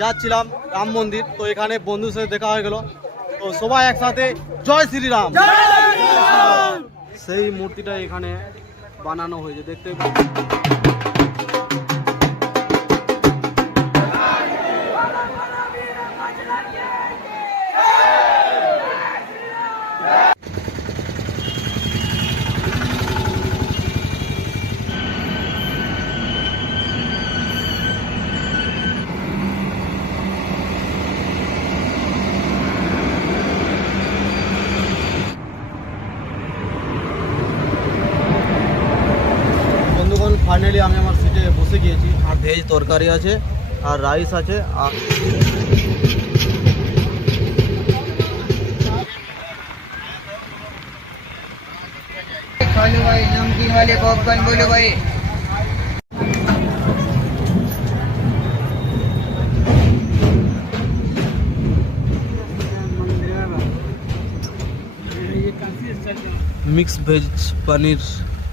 যাচ্ছিলাম রাম মন্দির, তো এখানে বন্ধুর সাথে দেখা হয়ে গেল, তো সবাই একসাথে জয় শ্রীরাম। সেই মূর্তিটা এখানে বানানো হয়েছে, দেখতে ফাইনালি আমি আমার সিটে বসে গিয়েছি। আর ভেজ তরকারি আছে, আর রাইস আছে, আর नमकीन वाले पॉपकॉर्न बोलो भाई। মিক্স ভেজ পনির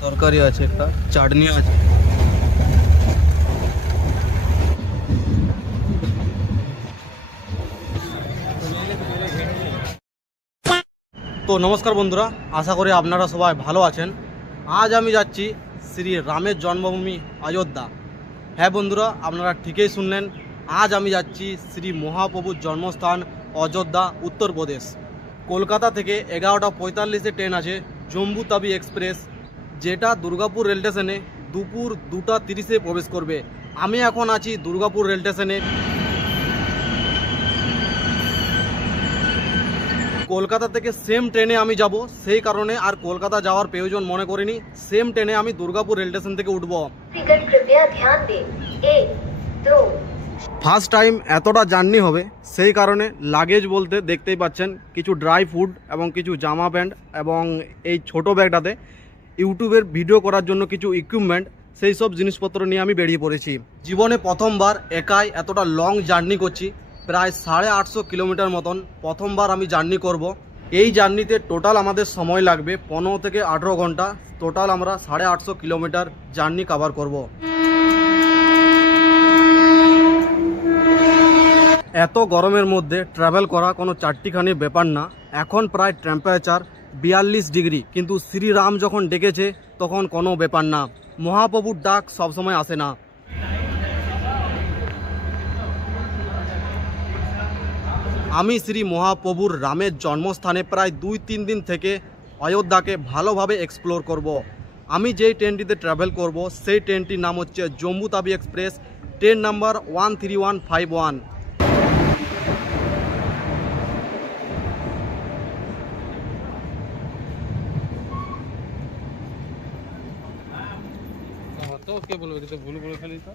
তরকারি আছে, একটা চাটনি আছে। তো নমস্কার বন্ধুরা, আশা করি আপনারা সবাই ভালো আছেন। আজ আমি যাচ্ছি শ্রী রামের জন্মভূমি অযোধ্যা। হ্যাঁ বন্ধুরা, আপনারা ঠিকই শুনলেন, আজ আমি যাচ্ছি শ্রী মহাপ্রভুর জন্মস্থান অযোধ্যা, উত্তরপ্রদেশ। কলকাতা থেকে 11:45-এ ট্রেন আছে জম্বু তাবি এক্সপ্রেস, যেটা দুর্গাপুর রেল স্টেশনে দুপুর 2:30-এ প্রবেশ করবে। আমি এখন আছি দুর্গাপুর রেল স্টেশনে। কলকাতা থেকে সেম ট্রেনে আমি যাব, সেই কারণে আর কলকাতা যাওয়ার প্রয়োজন মনে করিনি। সেম ট্রেনে আমি দুর্গাপুর রেল স্টেশন থেকে উঠব। ফার্স্ট টাইম এতটা জার্নি হবে, সেই কারণে লাগেজ বলতে দেখতেই পাচ্ছেন কিছু ড্রাই ফ্রুট এবং কিছু জামা প্যান্ট, এবং এই ছোট ব্যাগটাতে ইউটিউবের ভিডিও করার জন্য কিছু ইকুইপমেন্ট, সেই সব জিনিসপত্র নিয়ে আমি বেরিয়ে পড়েছি। জীবনে প্রথমবার একাই এতটা লং জার্নি করছি, প্রায় 850 কিলোমিটার মতন প্রথমবার আমি জার্নি করব। এই জার্নিতে টোটাল আমাদের সময় লাগবে 15 থেকে 18 ঘন্টা। টোটাল আমরা 850 কিলোমিটার জার্নি কভার করব। এত গরমের মধ্যে ট্রাভেল করা কোনো চারটিখানির ব্যাপার না। এখন প্রায় টেম্পারেচার 42 ডিগ্রি, কিন্তু শ্রীরাম যখন ডেকেছে তখন কোনো ব্যাপার না। মহাপ্রভুর ডাক সবসময় আসে না। আমি শ্রী মহাপ্রভুর রামের জন্মস্থানে প্রায় 2-3 দিন থেকে অযোধ্যাকে ভালোভাবে এক্সপ্লোর করব। আমি যেই ট্রেনটিতে ট্রাভেল করব সেই ট্রেনটির নাম হচ্ছে জম্বু তাবি এক্সপ্রেস, ট্রেন নাম্বার 13151। তো কে বলবে, এটা ভুল বলে ফেলি তো।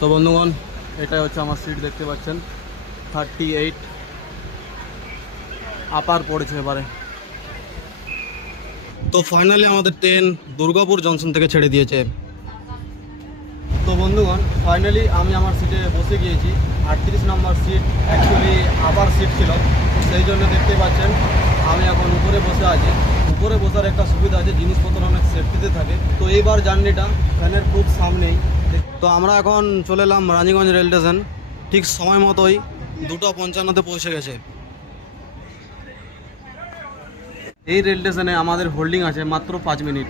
তো বন্ধুগণ, এটাই হচ্ছে আমার সিট, দেখতে পাচ্ছেন 38 আপার পড়েছে এবারে। তো ফাইনালি আমাদের ট্রেন দুর্গাপুর জংশন থেকে ছেড়ে দিয়েছে। তো বন্ধুগণ, ফাইনালি আমি আমার সিটে বসে গিয়েছি। 38 নম্বর সিট অ্যাকচুয়ালি আপার সিট ছিল, সেই জন্য দেখতে পাচ্ছেন আমি এখন উপরে বসে আছি। উপরে বসার একটা সুবিধা আছে, জিনিসপত্র অনেক সেফটিতে থাকে। তো এইবার জার্নিটা ফ্যানের খুব সামনেই। তো আমরা এখন চলে এলাম রানীগঞ্জ রেল স্টেশন, ঠিক সময় মতোই 2:55-তে পৌঁছে গেছে। এই রেল স্টেশনে আমাদের হোল্ডিং আছে মাত্র 5 মিনিট।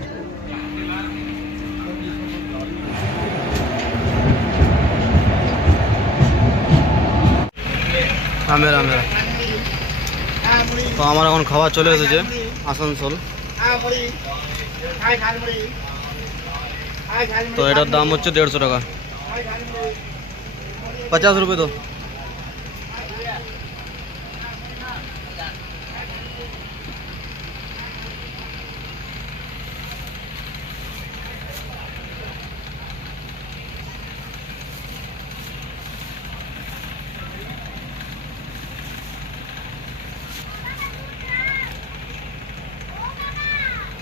তো আমার এখন খাবার চলে এসেছে আসানসোল। তো এটার দাম হচ্ছে 150 টাকা, 50 रुपये। তো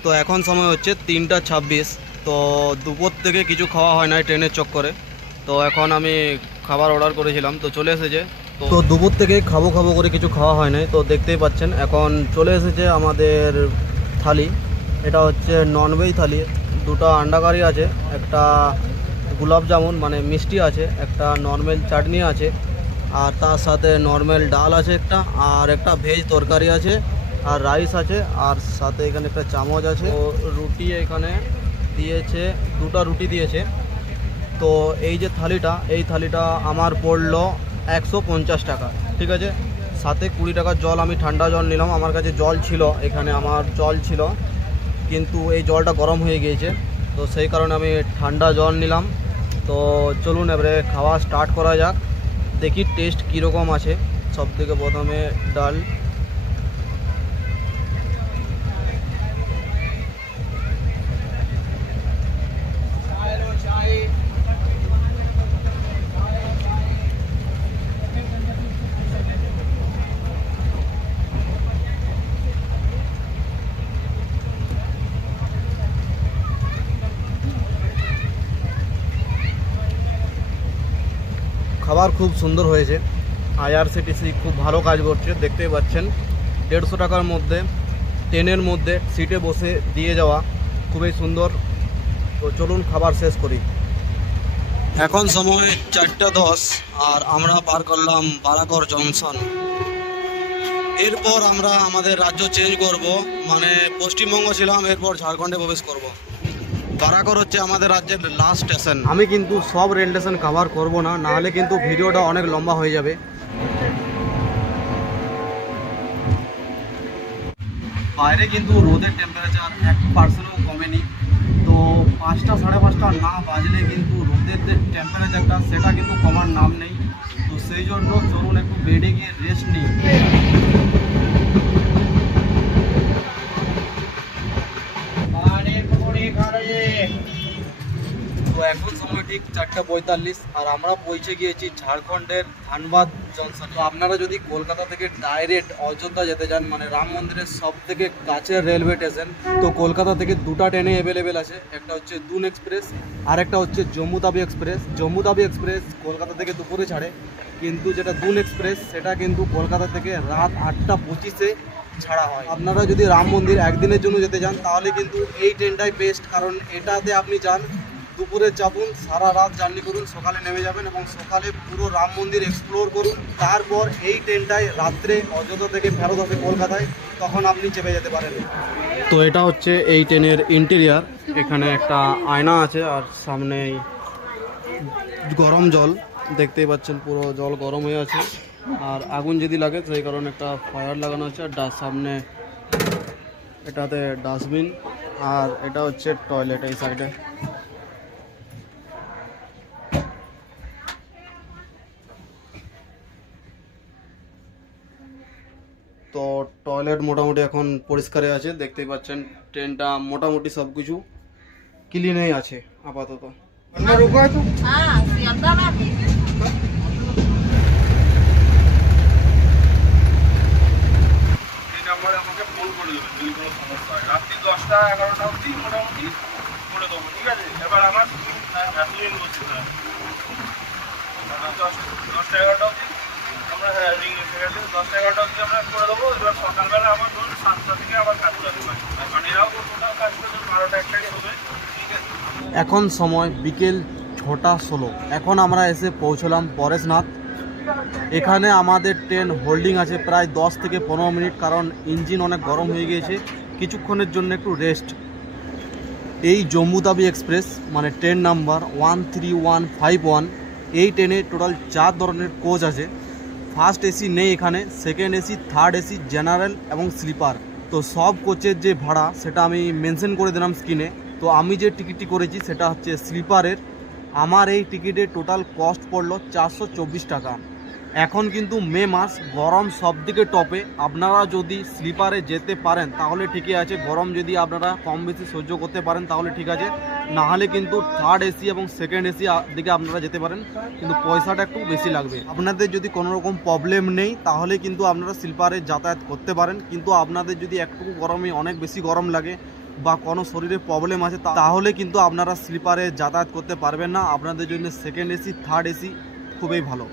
তো এখন সময় হচ্ছে 3:26। তো দুপুর থেকে কিছু খাওয়া হয় না ট্রেনের চক্করে। তো এখন আমি খাবার অর্ডার করেছিলাম, তো চলে এসেছে। তো দুপুর থেকে খাবো করে কিছু খাওয়া হয় নাই। তো দেখতেই পাচ্ছেন এখন চলে এসেছে আমাদের থালি। এটা হচ্ছে ননভেজ থালি। দুটো আন্ডা কারি আছে, একটা গোলাপ জামুন মানে মিষ্টি আছে, একটা নর্মাল চাটনি আছে, আর তার সাথে নর্মাল ডাল আছে একটা, আর একটা ভেজ তরকারি আছে, আর রাইস আছে, আর সাথে এখানে একটা চামচ আছে। তো রুটি এখানে দিয়েছে, দুটো রুটি দিয়েছে। তো এই যে থালিটা, এই থালিটা আমার পড়লো 150 টাকা, ঠিক আছে। সাথে 20 টাকার জল, আমি ঠান্ডা জল নিলাম। আমার কাছে জল ছিল, এখানে আমার জল ছিল, কিন্তু এই জলটা গরম হয়ে গিয়েছে, তো সেই কারণে আমি ঠান্ডা জল নিলাম। তো চলুন এবারে খাওয়া স্টার্ট করা যাক, দেখি টেস্ট কীরকম আছে। সব থেকে প্রথমে ডাল, খাবার খুব সুন্দর হয়েছে। আইআরসিটিসি খুব ভালো কাজ করছে, দেখতেই পাচ্ছেন। 150 টাকার মধ্যে ট্রেনের মধ্যে সিটে বসে দিয়ে যাওয়া, খুবই সুন্দর। তো চলুন খাবার শেষ করি। এখন সময় 4:10 আর আমরা পার করলাম বারাকর জংশন। এরপর আমরা আমাদের রাজ্য চেঞ্জ করব, মানে পশ্চিমবঙ্গ ছিলাম, এরপর ঝাড়খণ্ডে প্রবেশ করব। বারাকর হচ্ছে আমাদের রাজ্যের লাস্ট স্টেশন। আমি কিন্তু সব রেল স্টেশন কভার করব না, নাহলে কিন্তু ভিডিওটা অনেক লম্বা হয়ে যাবে। বাইরে কিন্তু রোদের টেম্পারেচার 1%ও কমেনি। তো 5টা 5:30 না বাজলে কিন্তু রোদের যে টেম্পারেচারটা সেটা কিন্তু কমার নাম নেই। তো সেই জন্য চলুন একটু বেডে গিয়ে রেস্ট নিই। তো এখন সময় ঠিক 4:45 আর আমরা পৌঁছে গিয়েছি ঝাড়খণ্ডের ধানবাদ জংশন। তো আপনারা যদি কলকাতা থেকে ডাইরেক্ট অযোধ্যা যেতে চান, মানে রাম মন্দিরের সব থেকে কাছের রেলওয়ে স্টেশন, তো কলকাতা থেকে দুটো ট্রেনে অ্যাভেলেবেল আছে। একটা হচ্ছে দুন এক্সপ্রেস, আর একটা হচ্ছে জম্মু তাবি এক্সপ্রেস। জম্মু তাবি এক্সপ্রেস কলকাতা থেকে দুপুরে ছাড়ে, কিন্তু যেটা দুন এক্সপ্রেস সেটা কিন্তু কলকাতা থেকে রাত 8:25-এ ছাড়া হয়। আপনারা যদি রাম মন্দির একদিনের জন্য যেতে চান তাহলে কিন্তু এই ট্রেনটাই বেস্ট, কারণ এটাতে আপনি যান দুপুরে চাপুন, সারা রাত জার্নি করুন, সকালে নেমে যাবেন এবং সকালে পুরো রাম মন্দির এক্সপ্লোর করুন। তারপর এই ট্রেনটায় রাত্রে অযোধ্যা থেকে ফেরত আসে কলকাতায়, তখন আপনি চেপে যেতে পারেন। তো এটা হচ্ছে এই ট্রেনের ইন্টেরিয়ার। এখানে একটা আয়না আছে, আর সামনে গরম জল দেখতেই পাচ্ছেন, পুরো জল গরম হয়ে আছে। আর আগুন যদি লাগে সেই কারণে একটা ফায়ার লাগানো আছে। আর সামনে এটাতে ডাস্টবিন, আর এটা হচ্ছে টয়লেট এই সাইডে। তো টয়লেট মোটামুটি এখন পরিষ্কারে আছে, দেখতেই পাচ্ছেন। ট্রেনটা মোটামুটি সব কিছু ক্লিনেই আছে আপাতত। আমাকে ফোন করে দেবেন যদি কোনো সমস্যা হয়। রাত্রি 10টা-11টা অবধি মোটামুটি করে দেবো, ঠিক আছে। এবার আমার এতদিন বসছে স্যার, 10টা-11টা অবধি আমরা, হ্যাঁ রিং এসে গেছে, 10টা-11টা অবধি আমরা করে দেবো। এবার সকালবেলা আমার ধরুন 7টা থেকে আবার কাজ চালু হয়, কারণ এরাও টোটাল কাজ করে 12টা-1টায় হবে, ঠিক আছে। এখন সময় বিকেল 6:16। এখন আমরা এসে পৌঁছলাম পরেশনাথ। এখানে আমাদের ট্রেন হোল্ডিং আছে প্রায় 10 থেকে 15 মিনিট, কারণ ইঞ্জিন অনেক গরম হয়ে গিয়েছে, কিছুক্ষণের জন্য একটু রেস্ট। এই জম্মু তাবি এক্সপ্রেস মানে ট্রেন নাম্বার 13151। এই ট্রেনে টোটাল 4 ধরনের কোচ আছে। ফার্স্ট এসি নেই এখানে, second AC, third AC, general এবং স্লিপার। তো সব কোচের যে ভাড়া সেটা আমি মেনশন করে দিলাম স্ক্রিনে। তো আমি যে টিকিটটি করেছি সেটা হচ্ছে স্লিপারের। আমার এই টিকিটের টোটাল কস্ট পড়লো 424 টাকা। এখন কিন্তু মে মাস, গরম সব দিকে টপে। আপনারা যদি স্লিপারে যেতে পারেন তাহলে ঠিকই আছে, গরম যদি আপনারা কম বেশি সহ্য করতে পারেন তাহলে ঠিক আছে, নাহলে কিন্তু থার্ড এসি এবং সেকেন্ড এসি দিকে আপনারা যেতে পারেন, কিন্তু পয়সাটা একটু বেশি লাগবে। আপনাদের যদি কোনো রকম প্রবলেম নেই তাহলে কিন্তু আপনারা স্লিপারে যাতায়াত করতে পারেন, কিন্তু আপনাদের যদি একটু গরমে অনেক বেশি গরম লাগে বা কোনো শরীরে প্রবলেম আছে তাহলে কিন্তু আপনারা স্লিপারে যাতায়াত করতে পারবেন না। আপনাদের জন্য সেকেন্ড এসি, থার্ড এসি খুবই ভালো।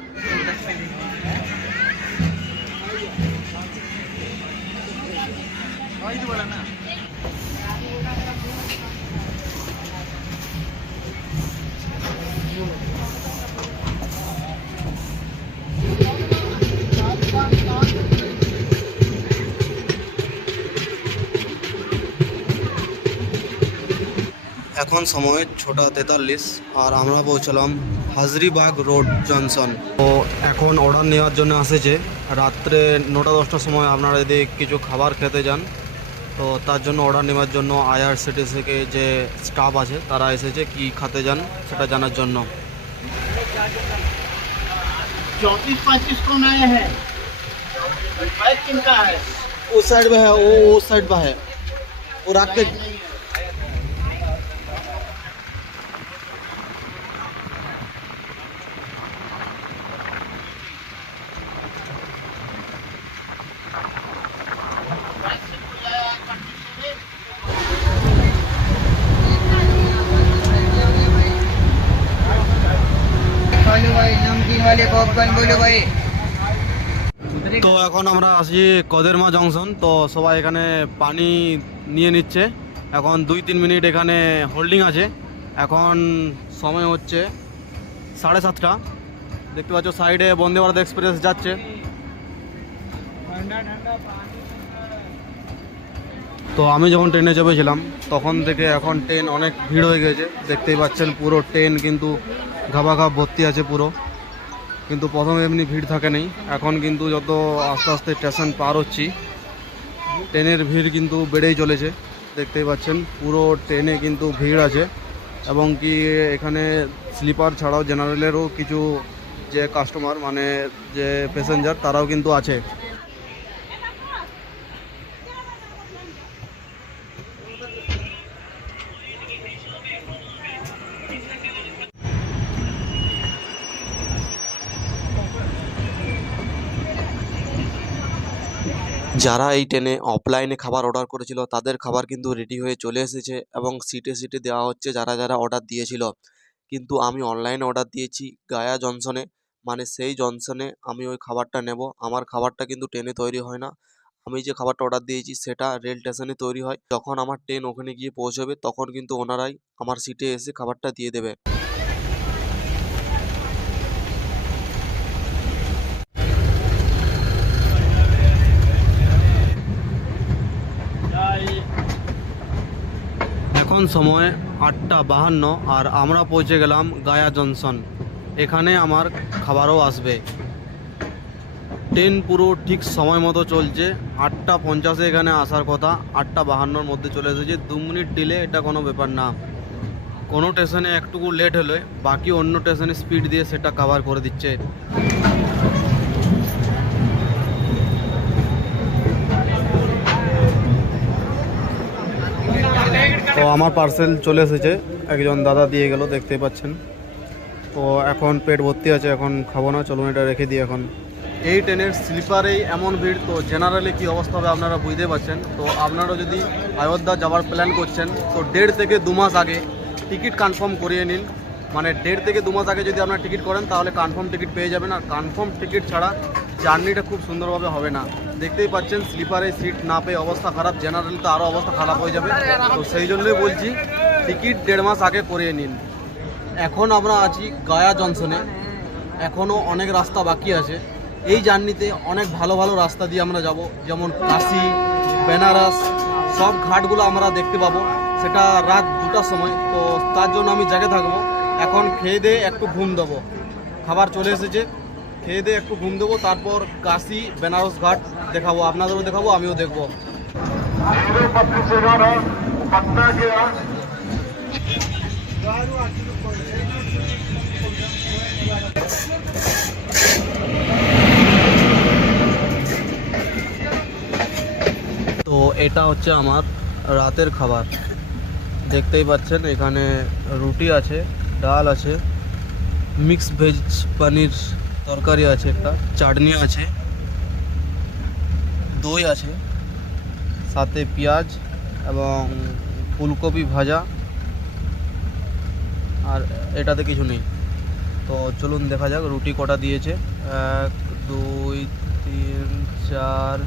এখন সময় 6:43 আর আমরা পৌঁছলাম হাজরিবাগ রোড জংশন। তো এখন অর্ডার নেওয়ার জন্য এসেছে রাত্রে 9টা-10টার সময়। আপনারা যদি কিছু খাবার খেতে যান তো তার জন্য অর্ডার নেওয়ার জন্য IRCTC থেকে যে স্টাফ আছে তারা এসেছে কি খেতে যান সেটা জানার জন্য। 34-35 कौन आए हैं? बैग किनका है? उस साइड में है, वो उस साइड में है, वो रात के बोलो भाई नमकीन वाले पॉपकॉर्न बोलो भाई। তো এখন আমরা আসি কদেরমা জংশন। তো সবাই এখানে পানি নিয়ে নিচ্ছে। এখন 2-3 মিনিট এখানে হোল্ডিং আছে। এখন সময় হচ্ছে 7:30। দেখতে পাচ্ছ সাইডে বন্দে ভারত এক্সপ্রেস যাচ্ছে। তো আমি যখন ট্রেনে চেপেছিলাম তখন থেকে এখন ট্রেন অনেক ভিড় হয়ে গেছে। দেখতেই পাচ্ছেন পুরো ট্রেন কিন্তু ঘাবাঘাপ ভর্তি আছে পুরো। কিন্তু প্রথমে এমনি ভিড় থাকে নেই, এখন কিন্তু যত আস্তে আস্তে স্টেশন পার হচ্ছি ট্রেনের ভিড় কিন্তু বেড়েই চলেছে। দেখতেই পাচ্ছেন পুরো ট্রেনে কিন্তু ভিড় আছে এবং কি এখানে স্লিপার ছাড়াও জেনারেলেরও কিছু যে কাস্টমার মানে যে প্যাসেঞ্জার তারাও কিন্তু আছে। যারা এই ট্রেনে অফলাইনে খাবার অর্ডার করেছিল তাদের খাবার কিন্তু রেডি হয়ে চলে এসেছে এবং সিটে সিটে দেওয়া হচ্ছে যারা যারা অর্ডার দিয়েছিল। কিন্তু আমি অনলাইনে অর্ডার দিয়েছি গায়া জংশনে, মানে সেই জংশনে আমি ওই খাবারটা নেব। আমার খাবারটা কিন্তু ট্রেনে তৈরি হয় না, আমি যে খাবারটা অর্ডার দিয়েছি সেটা রেল স্টেশনে তৈরি হয়। যখন আমার ট্রেন ওখানে গিয়ে পৌঁছবে তখন কিন্তু ওনারাই আমার সিটে এসে খাবারটা দিয়ে দেবে। এখন সময় 8:52 আর আমরা পৌঁছে গেলাম গায়া জংশন। এখানে আমার খাবারও আসবে। ট্রেন পুরো ঠিক সময় মতো চলছে। 8:50 এখানে আসার কথা, 8:52 মধ্যে চলে এসেছে। 2 মিনিট ডিলে এটা কোনো ব্যাপার না। কোনো স্টেশনে একটুকু লেট হলে বাকি অন্য স্টেশনে স্পিড দিয়ে সেটা কভার করে দিচ্ছে। তো আমার পার্সেল চলে এসেছে, একজন দাদা দিয়ে গেল দেখতেই পাচ্ছেন। তো এখন পেট ভর্তি আছে, এখন খাবো না, চলুন এটা রেখে দিই এখন। এই ট্রেনের স্লিপারেই এমন ভিড়, তো জেনারেলে কী অবস্থা হবে আপনারা বুঝতে পারছেন। তো আপনারা যদি অযোধ্যা যাওয়ার প্ল্যান করছেন তো 1.5 থেকে 2 মাস আগে টিকিট কনফার্ম করিয়ে নিন। মানে 1.5 থেকে 2 মাস আগে যদি আপনারা টিকিট করেন তাহলে কনফার্ম টিকিট পেয়ে যাবেন। আর কনফার্ম টিকিট ছাড়া জার্নিটা খুব সুন্দরভাবে হবে না। দেখতেই পাচ্ছেন স্লিপারে সিট না পেয়ে অবস্থা খারাপ, জেনারেল তো আরও অবস্থা খারাপ হয়ে যাবে। তো সেই জন্যই বলছি টিকিট 1.5 মাস আগে করিয়ে নিন। এখন আমরা আছি গায়া জংশনে, এখনও অনেক রাস্তা বাকি আছে। এই জার্নিতে অনেক ভালো ভালো রাস্তা দিয়ে আমরা যাব, যেমন কাশি, বেনারস, সব ঘাটগুলো আমরা দেখতে পাবো। সেটা রাত 2টার সময়। তো তার জন্য আমি জেগে থাকবো। এখন খেয়ে দিয়ে একটু ঘুম দেবো, খাবার চলে এসেছে, খেয়ে দিয়ে একটু ঘুম দেবো। তারপর কাশি বেনারস ঘাট দেখাবো, আপনাদেরও দেখাবো, আমিও দেখবো। তো এটা হচ্ছে আমার রাতের খাবার, দেখতেই পাচ্ছেন। এখানে রুটি আছে, ডাল আছে, মিক্স ভেজ পনির তরকারি আছে, একটা চাটনি আছে, দই আছে, সাথে পেঁয়াজ এবং ফুলকপি ভাজা, আর এটাতে কিছু নেই। তো চলুন দেখা যাক রুটি কটা দিয়েছে। 1 2 3 4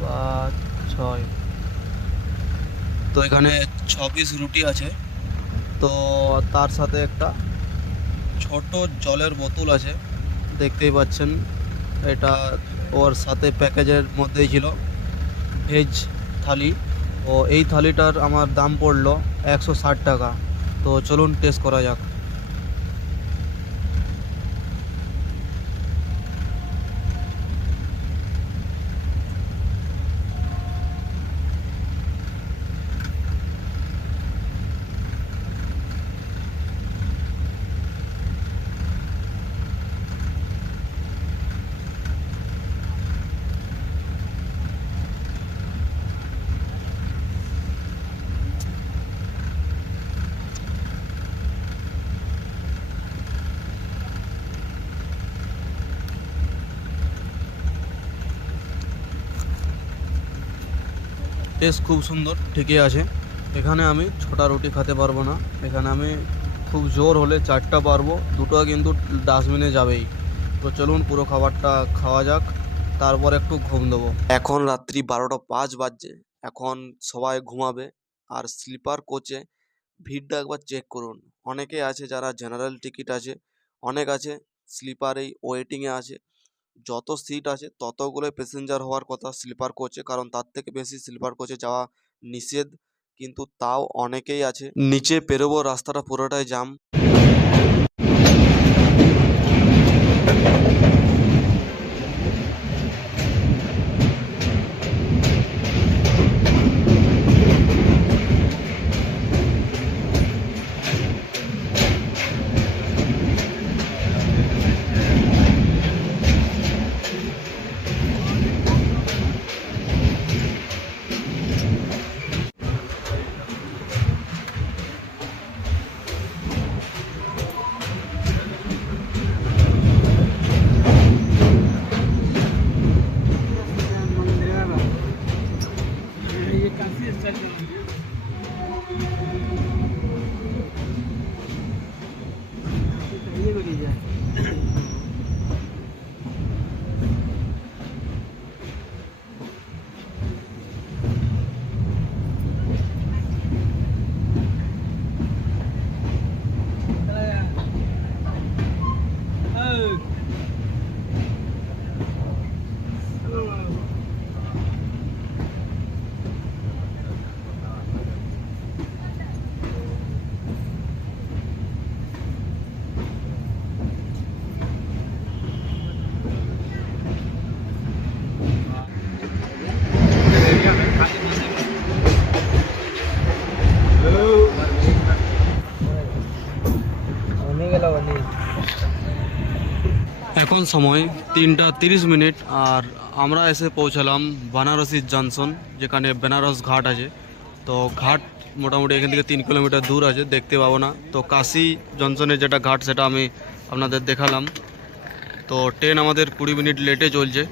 5 6। তো এখানে 6 পিস রুটি আছে। তো তার সাথে একটা ছোট জলের বোতল আছে, দেখতেই পাচ্ছেন। এটা ওর সাথে প্যাকেজের মধ্যেই ছিল, ভেজ থালি। ও এই থালিটার আমার দাম পড়লো 160 টাকা। তো চলুন টেস্ট করা যাক। টেস্ট খুব সুন্দর, ঠিকই আছে। এখানে আমি 6টা রুটি খেতে পারবো না, এখানে আমি খুব জোর হলে 4টা পারবো, 2টো কিন্তু ডাস্টবিনে যাবেই। তো চলুন পুরো খাবারটা খাওয়া যাক, তারপর একটু ঘুম দেবো। এখন রাত্রি 12টা 5 বাজছে, এখন সবাই ঘুমাবে। আর স্লিপার কোচে ভিড়টা একবার চেক করুন। অনেকে আছে যারা জেনারেল টিকিট আছে, অনেক আছে স্লিপারেই ওয়েটিংয়ে আছে। যত সিট আছে ততগুলোই প্যাসেঞ্জার হওয়ার কথা স্লিপার কোচে, কারণ তার থেকে বেশি স্লিপার কোচে যাওয়া নিষেধ। কিন্তু তাও অনেকেই আছে। নিচে পেরোবো, রাস্তাটা পুরোটাই জাম। এখন সময় 3টা 30 মিনিট, আর আমরা এসে পৌঁছালাম বানারসি জংশন, যেখানে বেনারস ঘাট আছে। তো ঘাট মোটামুটি এখান থেকে 3 কিলোমিটার দূর আছে, দেখতে পাবো না। তো কাশি জংশনের যেটা ঘাট সেটা আমি আপনাদের দেখালাম। তো ট্রেন আমাদের 20 মিনিট লেটে চলছে,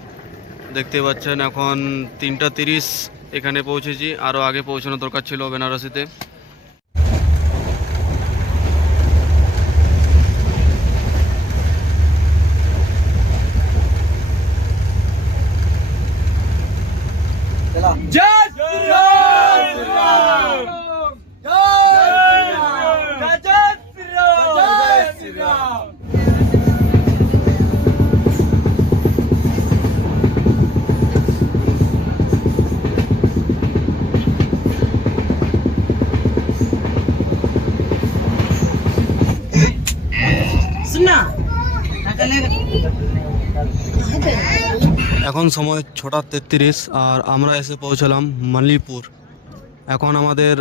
দেখতে পাচ্ছেন। এখন 3টা 30 এখানে পৌঁছেছি, আরও আগে পৌঁছানো দরকার ছিল বেনারসিতে। এখন সময় 6টা 33, আর আমরা এসে পৌঁছালাম মালিপুর। এখন আমাদের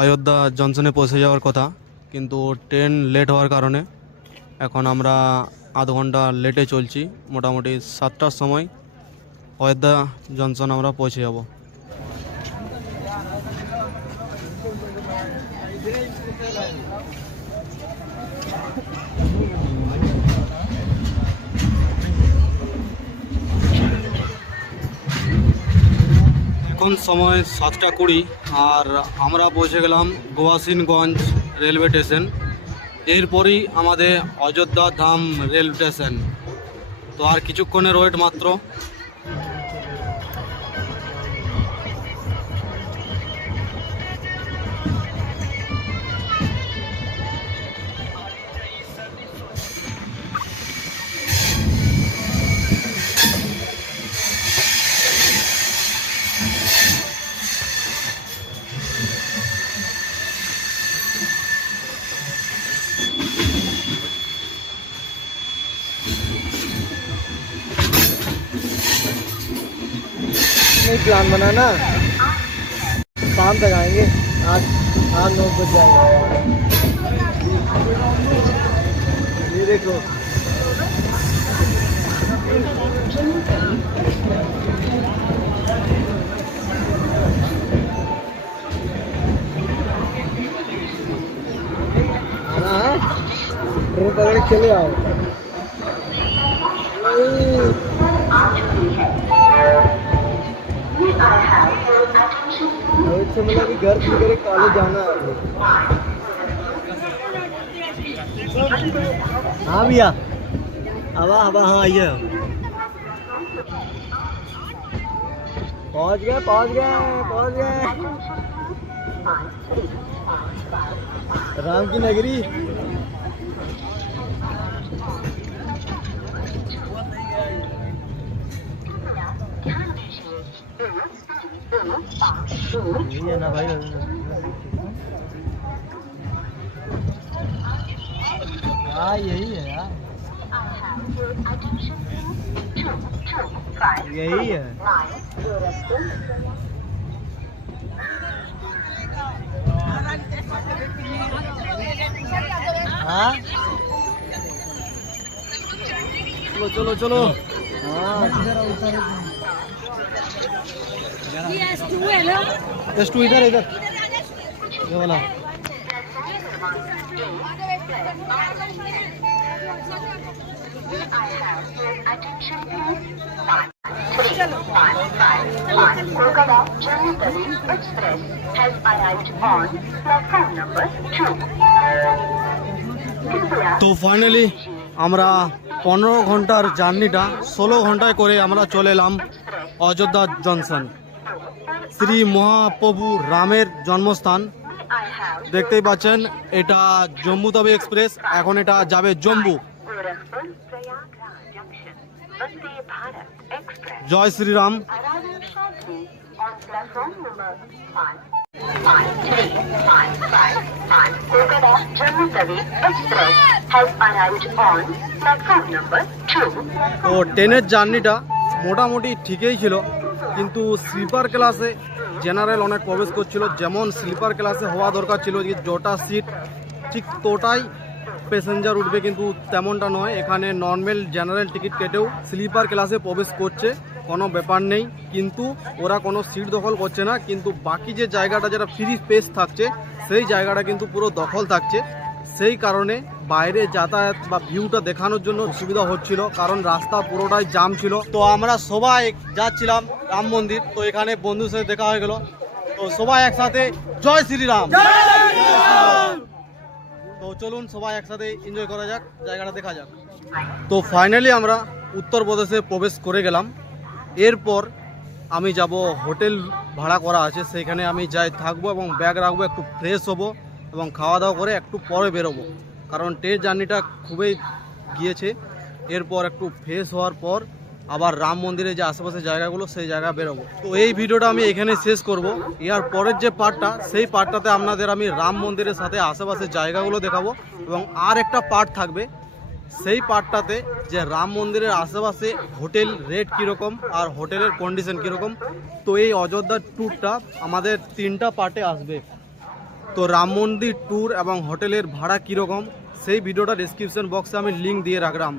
অযোধ্যা জংশনে পৌঁছে যাওয়ার কথা, কিন্তু ট্রেন লেট হওয়ার কারণে এখন আমরা আধ ঘন্টা লেটে চলছি। মোটামুটি 7টার সময় অযোধ্যা জংশন আমরা পৌঁছে যাব। এখন সময় 7:20 আর আমরা পৌঁছে গেলাম গোয়াসিনগঞ্জ রেলওয়ে স্টেশন। এরপরই আমাদের অযোধ্যা ধাম রেল স্টেশন। তো আর কিছুক্ষণের ওয়েট মাত্র। नहीं प्लान बनाना, शाम तक आएंगे। आज 9 बज जाएगा। ये देखो आना है, ट्रेन पकड़ के चले आओ। रोहित से मिला कि घर छोड़ कर कॉलेज जाना है। हाँ भैया, अब हाँ आइए। पहुँच गए। राम की नगरी। यही है ना भाई। हाँ यही है यार, यही है। हाँ चलो। हाँ S2 इधर ये वाला। Kolkata Jammu Tawi Express has arrived on platform number 2. তো ফাইনালি আমরা 15 ঘন্টার জার্নিটা 16 ঘন্টায় করে আমরা চলে এলাম অযোধ্যা জংশন, শ্রী মহাপ্রভু রামের জন্মস্থান। দেখতেই পাচ্ছেন এটা জম্মু তাবি এক্সপ্রেস, এখন এটা যাবে জম্মু। জয় Shriram. Kolkata Jammu Tawi Express has arrived on platform number 2. তো ট্রেনের জার্নিটা মোটামুটি ঠিকই ছিল, কিন্তু স্লিপার ক্লাসে জেনারেল অনেক প্রবেশ করছিল। যেমন স্লিপার ক্লাসে হওয়া দরকার ছিল যে যটা সিট ঠিক তোটাই প্যাসেঞ্জার উঠবে, কিন্তু তেমনটা নয়। এখানে নর্মাল জেনারেল টিকিট কেটেও স্লিপার ক্লাসে প্রবেশ করছে, কোনো ব্যাপার নেই। কিন্তু ওরা কোনো সিট দখল করছে না, কিন্তু বাকি যে জায়গাটা যেটা ফ্রি স্পেস থাকছে সেই জায়গাটা কিন্তু পুরো দখল থাকছে। সেই কারণে বাইরে যাতায়াত বা ভিউটা দেখানোর জন্য সুবিধা হচ্ছিল, কারণ রাস্তা পুরোটাই জাম ছিল। তো আমরা সবাই যাচ্ছিলাম রাম মন্দির। তো এখানে বন্ধুর সাথে দেখা হয়ে গেল, তো সবাই একসাথে জয় শ্রীরাম। তো চলুন সবাই একসাথে এনজয় করা যাক, জায়গাটা দেখা যাক। তো ফাইনালি আমরা উত্তরপ্রদেশে প্রবেশ করে গেলাম। এরপর আমি যাব হোটেল ভাড়া করা আছে, সেইখানে আমি যাই থাকবো এবং ব্যাগ রাখবো, একটু ফ্রেশ হবো এবং খাওয়া দাওয়া করে একটু পরে বেরোবো, কারণ ট্রেন জার্নিটা খুবই গিয়েছে। এরপর একটু ফ্রেশ হওয়ার পর আবার রাম মন্দিরে যে আশেপাশে জায়গাগুলো সেই জায়গা বেরোবো। তো এই ভিডিওটা আমি এখানে শেষ করব। এর পরের যে পার্টটা, সেই পার্টটাতে আপনাদের আমি রাম মন্দিরের সাথে আশেপাশে জায়গাগুলো দেখাবো এবং আর একটা পার্ট থাকবে সেই পার্টটাতে যে রাম মন্দিরের আশেপাশে হোটেল রেট কীরকম আর হোটেলের কন্ডিশন কীরকম। তো এই অযোধ্যা ট্যুরটা আমাদের 3টা পার্টে আসবে। তো রাম মন্দির ট্যুর এবং হোটেলের ভাড়া কীরকম সেই ভিডিওটা ডেসক্রিপশন বক্সে আমি লিঙ্ক দিয়ে রাখলাম।